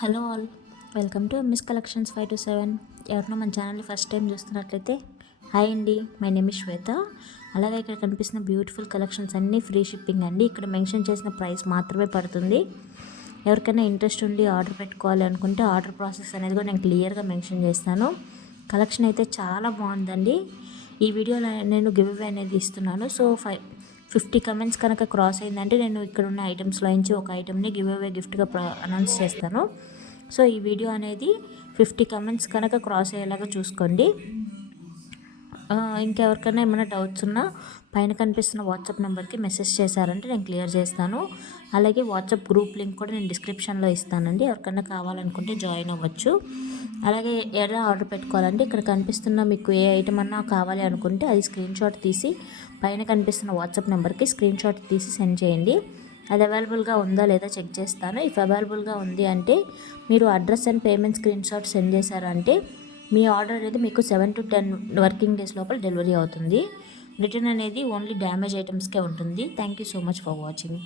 Hello all, welcome to MS collections 527. ఎవరైనా మన ఛానల్ని ఫస్ట్ టైం చూస్తున్నట్లయితే హాయ్ అండి, మై నేమ్ ఇస్ శ్వేత. అలాగే ఇక్కడ కనిపిస్తున్న బ్యూటిఫుల్ కలెక్షన్స్ అన్నీ ఫ్రీ షిప్పింగ్ అండి. ఇక్కడ మెన్షన్ చేసిన ప్రైస్ మాత్రమే పడుతుంది. ఎవరికైనా ఇంట్రెస్ట్ ఉండి ఆర్డర్ పెట్టుకోవాలి అనుకుంటే ఆర్డర్ ప్రాసెస్ అనేది కూడా నేను క్లియర్గా మెన్షన్ చేస్తాను. కలెక్షన్ అయితే చాలా బాగుందండి. ఈ వీడియోలో నేను గివ్ అవే అనేది ఇస్తున్నాను. సో 50 కమెంట్స్ కనుక క్రాస్ అయిందంటే నేను ఇక్కడ ఉన్న ఐటమ్స్లో నుంచి ఒక ఐటమ్ని గివ్ అవే గిఫ్ట్గా అనౌన్స్ చేస్తాను. సో ఈ వీడియో అనేది 50 కమెంట్స్ కనుక క్రాస్ అయ్యేలాగా చూసుకోండి. ఇంకెవరికైనా ఏమైనా డౌట్స్ ఉన్నా పైన కనిపిస్తున్న వాట్సాప్ నెంబర్కి మెసేజ్ చేశారంటే నేను క్లియర్ చేస్తాను. అలాగే వాట్సాప్ గ్రూప్ లింక్ కూడా నేను డిస్క్రిప్షన్లో ఇస్తానండి. ఎవరికైనా కావాలనుకుంటే జాయిన్ అవ్వచ్చు. అలాగే ఎలా ఆర్డర్ పెట్టుకోవాలంటే ఇక్కడ కనిపిస్తున్న మీకు ఏ ఐటమ్ అన్నా కావాలి అనుకుంటే అది స్క్రీన్ షాట్ తీసి పైన కనిపిస్తున్న వాట్సాప్ నెంబర్కి స్క్రీన్ షాట్ తీసి సెండ్ చేయండి. అది అవైలబుల్గా ఉందా లేదా చెక్ చేస్తాను. ఇఫ్ అవైలబుల్గా ఉంది అంటే మీరు address and payment screen shot send చేశారంటే మీ ఆర్డర్ అనేది మీకు 7 to 10 వర్కింగ్ డేస్ లోపల డెలివరీ అవుతుంది. రిటర్న్ అనేది ఓన్లీ డ్యామేజ్ ఐటమ్స్కే ఉంటుంది. Thank you so much for watching.